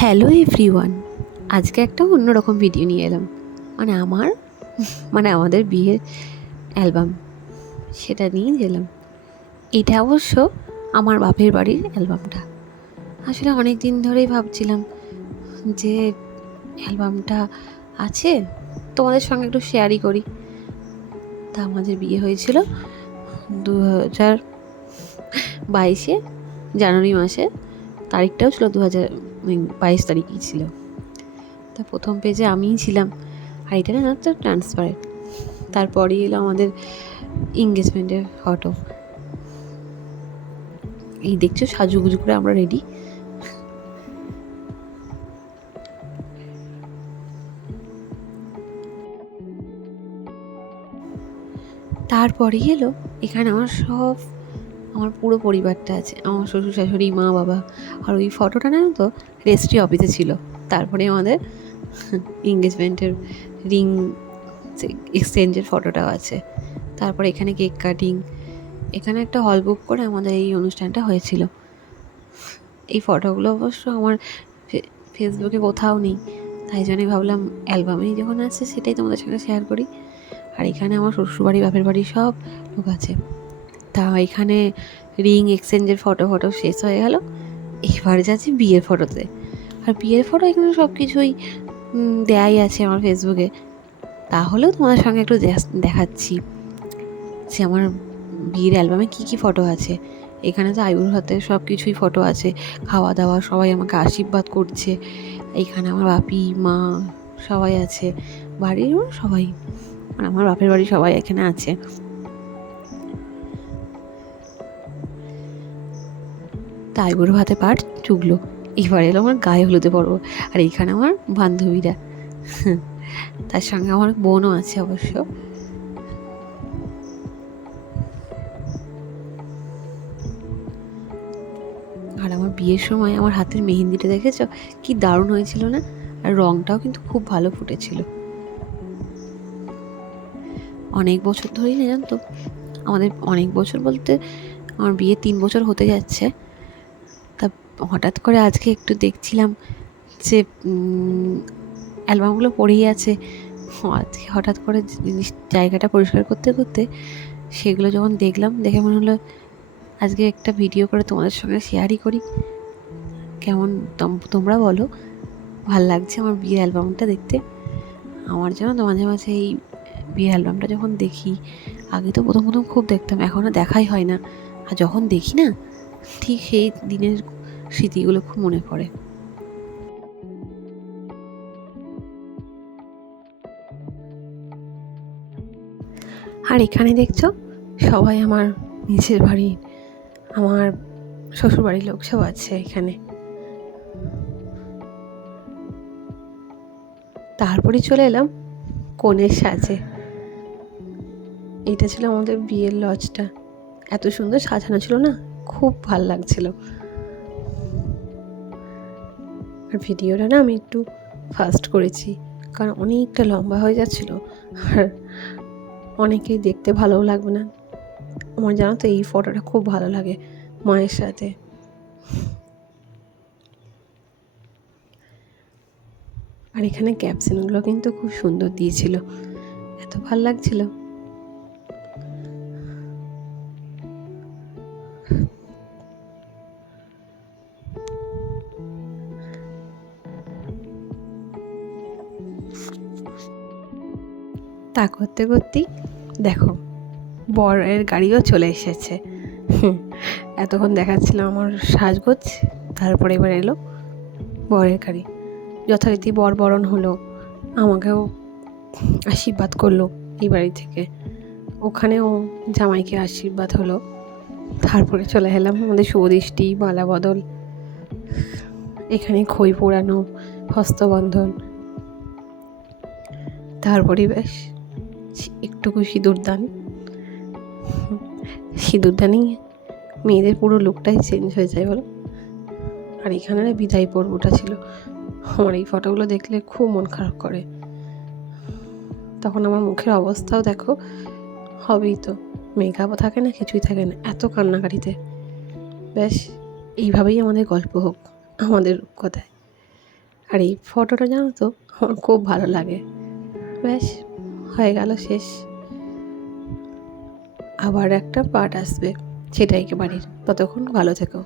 Hello everyone, আজকে একটা অন্যরকম ভিডিও নিয়ে এলাম। আমাদের বিয়ের অ্যালবাম, সেটা নিয়ে এলাম। এটা অবশ্য আমার বাপের বাড়ির অ্যালবামটা। আসলে অনেক দিন ধরেই ভাবছিলাম যে অ্যালবামটা আছে, তোমাদের সঙ্গে একটু শেয়ারই করি। তা আমাদের বিয়ে হয়েছিল 2022 জানুয়ারি মাসে, তারিখটাও ছিল 2022 তারিখই ছিল। তা প্রথম পেজে আমিই ছিলাম, আর এটা না তো ট্রান্সপারেন্ট। তারপরেই এলো আমাদের এঙ্গেজমেন্টের ফটো। এই দেখছো সাজুগুজু করে আমরা রেডি। তারপরেই এলো এখানে আমার পুরো পরিবারটা আছে, আমার শ্বশুর শাশুড়ি, মা বাবা। আর ওই ফটোটা না তো রেজিস্ট্রি অফিসে ছিল। তারপরে আমাদের এঙ্গেজমেন্টের রিং এক্সচেঞ্জের ফটোটাও আছে। তারপরে এখানে কেক কাটিং, এখানে একটা হল বুক করে আমাদের এই অনুষ্ঠানটা হয়েছিল। এই ফটোগুলো অবশ্য আমার ফেসবুকে কোথাও নেই, তাই জন্যই ভাবলাম অ্যালবামেই যখন আছে সেটাই তোমাদের সঙ্গে শেয়ার করি। আর এখানে আমার শ্বশুরবাড়ি, বাপের বাড়ি সব লোক আছে। তা এখানে রিং এক্সচেঞ্জের ফটো শেষ হয়ে গেল। এবার যাচ্ছি বিয়ের ফটোতে। আর বিয়ের ফটো এখানে সব কিছুই দেয়াই আছে আমার ফেসবুকে। তাহলেও তোমাদের সঙ্গে একটু দেখাচ্ছি যে আমার বিয়ের অ্যালবামে কী কী ফটো আছে। এখানে তো আইবুড়োর হাতে সব কিছুই ফটো আছে, খাওয়া দাওয়া, সবাই আমাকে আশীর্বাদ করছে। এইখানে আমার বাপি, মা সবাই আছে, বাড়ির সবাই, মানে আমার বাপের বাড়ি সবাই এখানে আছে। তা আইবুড়ো হাতে পাট চুগলো। এবার এলো আমার গায়ে হলুদে পড়ব। আর এইখানে আমার বান্ধবীরা, তার সঙ্গে আমার বোনও আছে অবশ্য। আর আমার বিয়ের সময় আমার হাতের মেহেন্দিটা দেখেছো কি দারুণ হয়েছিল না? আর রঙটাও কিন্তু খুব ভালো ফুটেছিল। অনেক বছর ধরেই না, জানতো আমাদের, অনেক বছর বলতে আমার বিয়ে 3 বছর হতে যাচ্ছে। তা হঠাৎ করে আজকে একটু দেখছিলাম যে অ্যালবামগুলো পড়েই আছে। আজকে হঠাৎ করে জায়গাটা পরিষ্কার করতে করতে সেগুলো যখন দেখলাম, দেখে মনে হলো আজকে একটা ভিডিও করে তোমাদের সঙ্গে শেয়ারই করি। কেমন তোমরা বলো, ভাল লাগছে আমার বিয়ের অ্যালবামটা দেখতে? আমার যেন তো মাঝে মাঝে এই বিয়ের অ্যালবামটা যখন দেখি, আগে তো প্রথম খুব দেখতাম, এখন আর দেখাই হয় না। আর যখন দেখি না, ঠিক সেই দিনের স্মৃতিগুলো খুব মনে পড়ে। আর এখানে দেখছো সবাই আমার নিচের বাড়ি, আমার শ্বশুরবাড়ির লোক সব আছে এখানে। তারপরে চলে এলাম কনের সাজে। এটা ছিল আমাদের বিয়ের লজটা, এত সুন্দর সাজানো ছিল না, খুব ভাল লাগছিল। আর ভিডিওটা না আমি একটু ফাস্ট করেছি, কারণ অনেকটা লম্বা হয়ে যাচ্ছিল, আর অনেকেই দেখতে ভালোও লাগবে না। আমার জানো তো এই ফটোটা খুব ভালো লাগে মায়ের সাথে। আর এখানে ক্যাপশনগুলো কিন্তু খুব সুন্দর দিয়েছিল, এত ভাল লাগছিল। তা করতে করতেই দেখো বরের গাড়িও চলে এসেছে। এতক্ষণ দেখাচ্ছিলাম আমার সাজগোজ, তারপরে এবার এলো বরের গাড়ি। যথারীতি বর বরণ হলো, আমাকেও আশীর্বাদ করলো এই বাড়ি থেকে, ওখানেও জামাইকে আশীর্বাদ হলো। তারপরে চলে এলাম আমাদের সুদৃষ্টি, মালা বদল, এখানে খই পোড়ানো, হস্তবন্ধন, তারপরে বেশ একটুকু সিঁদুরদানই মেয়েদের পুরো লুকটাই চেঞ্জ হয়ে যায় বলো। আর এখানে বিদায় পর্বটা ছিল। আমার এই ফটোগুলো দেখলে খুব মন খারাপ করে। তখন আমার মুখের অবস্থাও দেখো, হবেই তো, মেকআপও থাকে না, কিছুই থাকে না, এত কান্নাকাটিতে। ব্যাস এইভাবেই আমাদের গল্প হোক আমাদের কথায়। আর এই ফটোটা জানো তো আমার খুব ভালো লাগে। ব্যাস, হয়ে গেল শেষ। আবার একটা পার্ট আসবে সেটাই বাড়ির। ততক্ষণ ভালো থেকো।